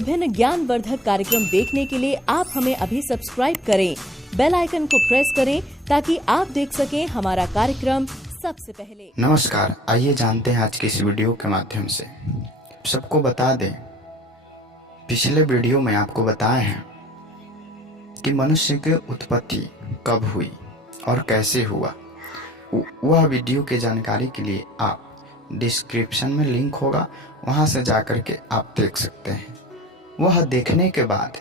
विभिन्न ज्ञानवर्धक कार्यक्रम देखने के लिए आप हमें अभी सब्सक्राइब करें, बेल आइकन को प्रेस करें ताकि आप देख सकें हमारा कार्यक्रम सबसे पहले। नमस्कार, आइए जानते हैं आज की इस वीडियो के माध्यम से। सबको बता दें, पिछले वीडियो में आपको बताए हैं कि मनुष्य की उत्पत्ति कब हुई और कैसे हुआ। वह वीडियो के जानकारी के लिए आप डिस्क्रिप्शन में लिंक होगा, वहां से जाकर के आप देख सकते हैं। वह देखने के बाद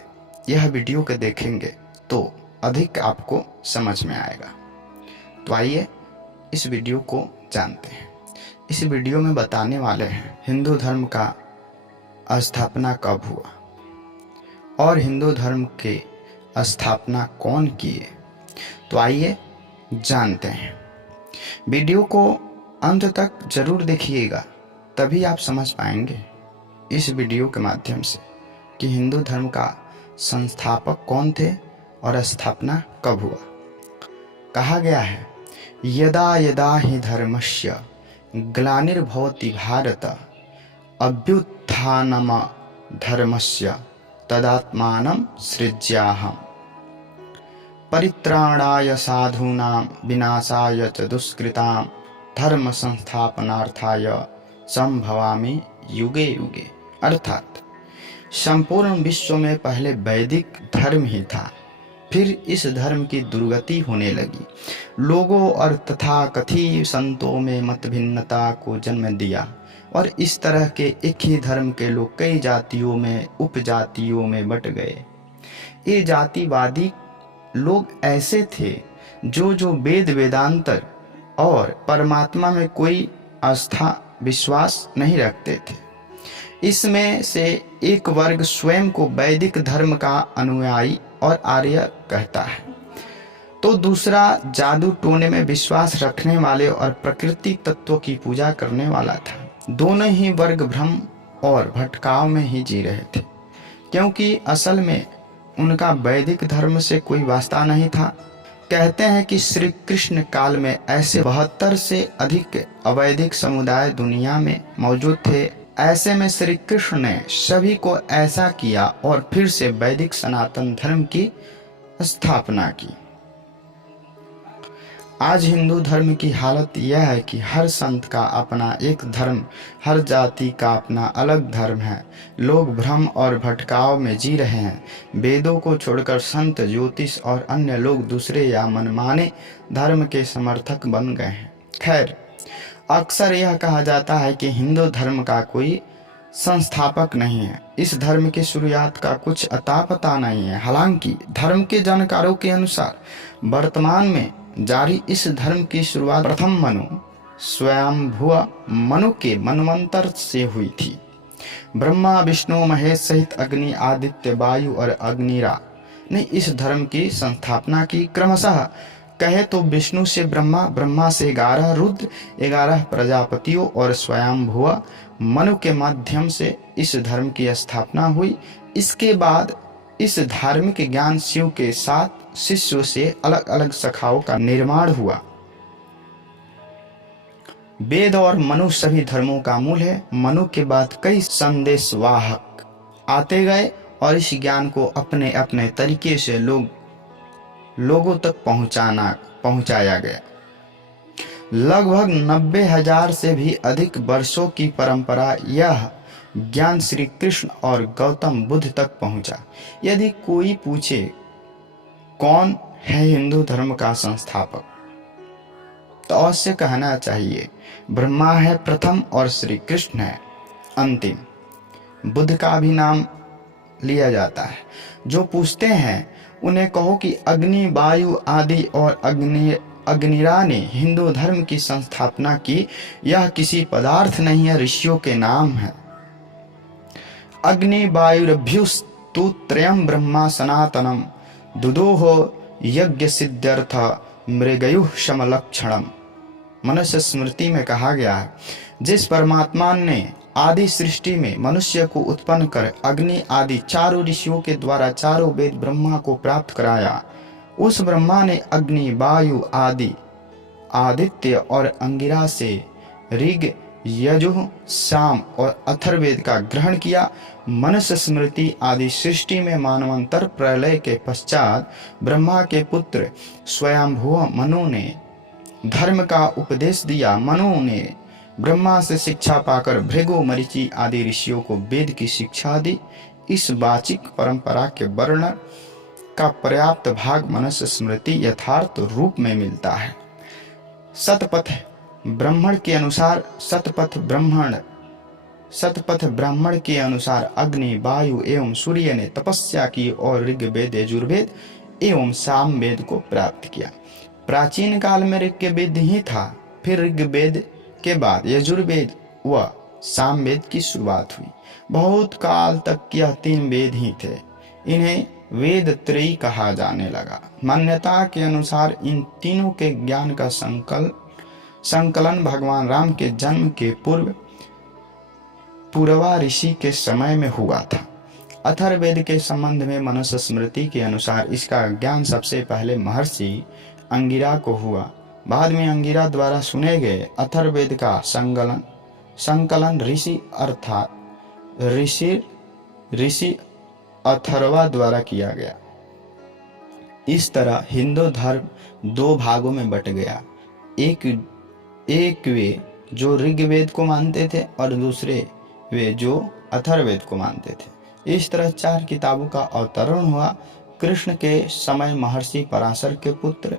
यह वीडियो के देखेंगे तो अधिक आपको समझ में आएगा। तो आइए इस वीडियो को जानते हैं। इस वीडियो में बताने वाले हैं हिंदू धर्म का स्थापना कब हुआ और हिंदू धर्म के स्थापना कौन किए। तो आइए जानते हैं। वीडियो को अंत तक जरूर देखिएगा, तभी आप समझ पाएंगे इस वीडियो के माध्यम से कि हिंदू धर्म का संस्थापक कौन थे और स्थापना कब हुआ। कहा गया है, यदा यदा हि धर्मस्य ग्लानिर्भवति भारत अभ्युत्थानम धर्मस्य तदात्मानं सृज्याहम् परित्राणाय साधूनां विनाशाय च दुष्कृतां धर्म संस्थापनार्थाय संभवामि युगे युगे। अर्थात संपूर्ण विश्व में पहले वैदिक धर्म ही था, फिर इस धर्म की दुर्गति होने लगी। लोगों और तथाकथित संतों में मत भिन्नता को जन्म दिया और इस तरह के एक ही धर्म के लोग कई जातियों में उपजातियों में बट गए। ये जातिवादी लोग ऐसे थे जो वेद वेदांतर और परमात्मा में कोई आस्था विश्वास नहीं रखते थे। इसमें से एक वर्ग स्वयं को वैदिक धर्म का अनुयायी और आर्य कहता है, तो दूसरा जादू टोने में विश्वास रखने वाले और प्रकृति तत्वों की पूजा करने वाला था। दोनों ही वर्ग भ्रम और भटकाव में ही जी रहे थे, क्योंकि असल में उनका वैदिक धर्म से कोई वास्ता नहीं था। कहते हैं कि श्री कृष्ण काल में ऐसे 72 से अधिक अवैदिक समुदाय दुनिया में मौजूद थे। ऐसे में श्री कृष्ण ने सभी को ऐसा किया और फिर से वैदिक सनातन धर्म की स्थापना की। आज हिंदू धर्म की हालत यह है कि हर संत का अपना एक धर्म, हर जाति का अपना अलग धर्म है। लोग भ्रम और भटकाव में जी रहे हैं। वेदों को छोड़कर संत, ज्योतिष और अन्य लोग दूसरे या मनमाने धर्म के समर्थक बन गए हैं। खैर, अक्सर यह कहा जाता है कि हिंदू धर्म का कोई संस्थापक नहीं है। इस धर्म की शुरुआत का कुछ अता पता नहीं है। हालांकि धर्म के जानकारों के अनुसार वर्तमान में जारी इस धर्म की शुरुआत प्रथम मनु स्वयंभुव मनु के मनवंतर से हुई थी। ब्रह्मा, विष्णु, महेश सहित अग्नि, आदित्य, वायु और अग्निरा ने इस धर्म की संस्थापना की। क्रमशः कहे तो विष्णु से ब्रह्मा, ब्रह्मा से 11 रुद्र, 11 प्रजापतियों और स्वयंभुव मनु के माध्यम से इस धर्म की स्थापना हुई। इसके बाद इस धार्मिक ज्ञान शिव के 7 शिष्यों से अलग अलग शाखाओं का निर्माण हुआ। वेद और मनु सभी धर्मों का मूल है। मनु के बाद कई संदेशवाहक आते गए और इस ज्ञान को अपने अपने तरीके से लोगों तक पहुंचाया गया। लगभग 90,000 से भी अधिक वर्षों की परंपरा यह ज्ञान श्री कृष्ण और गौतम बुद्ध तक पहुंचा। यदि कोई पूछे कौन है हिंदू धर्म का संस्थापक, तो अवश्य कहना चाहिए ब्रह्मा है प्रथम और श्री कृष्ण है अंतिम। बुद्ध का भी नाम लिया जाता है। जो पूछते हैं उन्हें कहो कि अग्नि, वायु आदि और अग्निरा ने हिंदू धर्म की संस्थापना की। यह किसी पदार्थ नहीं है, ऋषियों के नाम है। अग्नि वायुरभ्युस्तु त्रयं ब्रह्मा सनातनम दुदोहो यज्ञ सिद्ध्यर्थ मृगयुः समलक्षणम। मनुष्य स्मृति में कहा गया है, जिस परमात्मा ने आदि सृष्टि में मनुष्य को उत्पन्न कर अग्नि आदि चारों ऋषियों के द्वारा चारों वेद ब्रह्मा को प्राप्त कराया, उस ब्रह्मा ने अग्नि, वायु आदि, आदित्य और अंगिरा से ऋग, यजुः, साम और अथर्ववेद का ग्रहण किया। मनुष्य स्मृति आदि सृष्टि में मानवांतर प्रलय के पश्चात ब्रह्मा के पुत्र स्वयंभुव मनु ने धर्म का उपदेश दिया। मनु ने ब्रह्मा से शिक्षा पाकर भृगु, मरीचि आदि ऋषियों को वेद की शिक्षा दी। इस वाचिक परंपरा के वर्णन का पर्याप्त भाग मनुष्य स्मृति यथार्थ रूप में मिलता है। शतपथ ब्राह्मण के अनुसार शतपथ ब्राह्मण के अनुसार अग्नि, वायु एवं सूर्य ने तपस्या की और ऋग्वेद, यजुर्वेद एवं सामवेद को प्राप्त किया। प्राचीन काल में ऋग्वेद ही था, फिर ऋग्वेद के बाद यजुर्वेद व सामवेद की शुरुआत हुई। बहुत काल तक यह 3 वेद ही थे। इन्हें वेद त्रयी कहा जाने लगा। मान्यता के अनुसार इन तीनों के ज्ञान का संकलन भगवान राम के जन्म के पूर्व पूर्वा ऋषि के समय में हुआ था। अथर्ववेद के संबंध में मनुष्य स्मृति के अनुसार इसका ज्ञान सबसे पहले महर्षि अंगिरा को हुआ। बाद में अंगिरा द्वारा सुने गए अथर्ववेद का संकलन ऋषि अथर्वा द्वारा किया गया। इस तरह हिंदू धर्म 2 भागों में बट गया। एक वे जो ऋग्वेद को मानते थे और दूसरे वे जो अथर्ववेद को मानते थे। इस तरह 4 किताबों का अवतरण हुआ। कृष्ण के समय महर्षि पराशर के पुत्र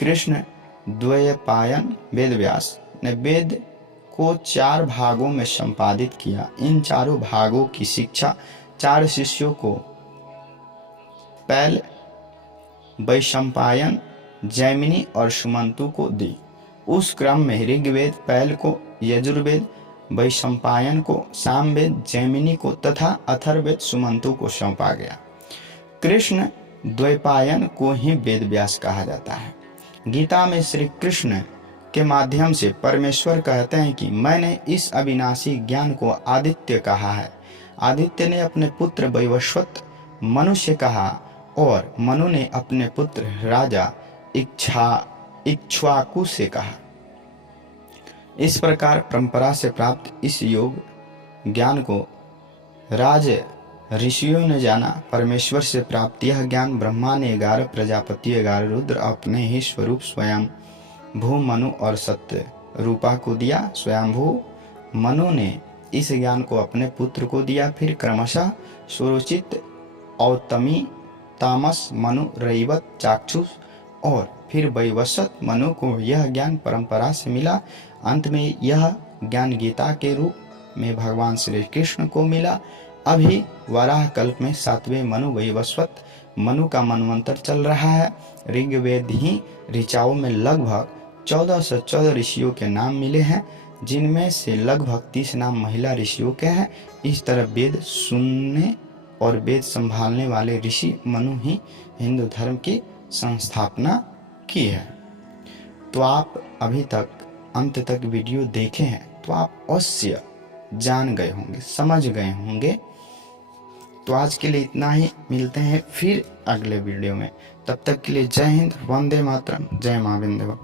कृष्ण द्वैपायन वेदव्यास ने वेद को 4 भागों में संपादित किया। इन चारों भागों की शिक्षा 4 शिष्यों को पैल, वैशंपायन, जैमिनी और सुमंतु को दी। उस क्रम में ऋग्वेद पैल को, यजुर्वेद वैशंपायन को, सामवेद जैमिनी को तथा अथर्ववेद सुमंतु को सौंपा गया। कृष्ण द्वैपायन को ही वेदव्यास कहा जाता है। गीता में श्री कृष्ण के माध्यम से परमेश्वर कहते हैं कि मैंने इस अविनाशी ज्ञान को आदित्य कहा है। आदित्य ने अपने पुत्र वैवस्वत मनु से कहा और मनु ने अपने पुत्र राजा इक्ष्वाकु से कहा। इस प्रकार परंपरा से प्राप्त इस योग ज्ञान को राज ऋषियों ने जाना। परमेश्वर से प्राप्त यह ज्ञान ब्रह्मा ने 11, प्रजापति 11, रुद्र अपने ही स्वरूप स्वयं भू मनु और सत्य रूपा को दिया। स्वयंभू मनु ने इस ज्ञान को अपने पुत्र को दिया। फिर क्रमशः सुरुचित, औतमी, तामस मनु, रैवत, चाक्षुष और फिर वैवस्वत मनु को यह ज्ञान परंपरा से मिला। अंत में यह ज्ञान गीता के रूप में भगवान श्री कृष्ण को मिला। अभी वराह कल्प में 7वें मनु वैवस्वत मनु का मनवंतर चल रहा है। ऋग्वेद ही ऋचाओं में लगभग 1414 ऋषियों के नाम मिले हैं, जिनमें से लगभग 30 नाम महिला ऋषियों के हैं। इस तरह वेद सुनने और वेद संभालने वाले ऋषि मनु ही हिंदू धर्म की संस्थापना की है। तो आप अभी तक अंत तक वीडियो देखे हैं तो आप अवश्य जान गए होंगे, समझ गए होंगे। तो आज के लिए इतना ही, मिलते हैं फिर अगले वीडियो में। तब तक के लिए जय हिंद, वंदे मातरम, जय मां विंध्य।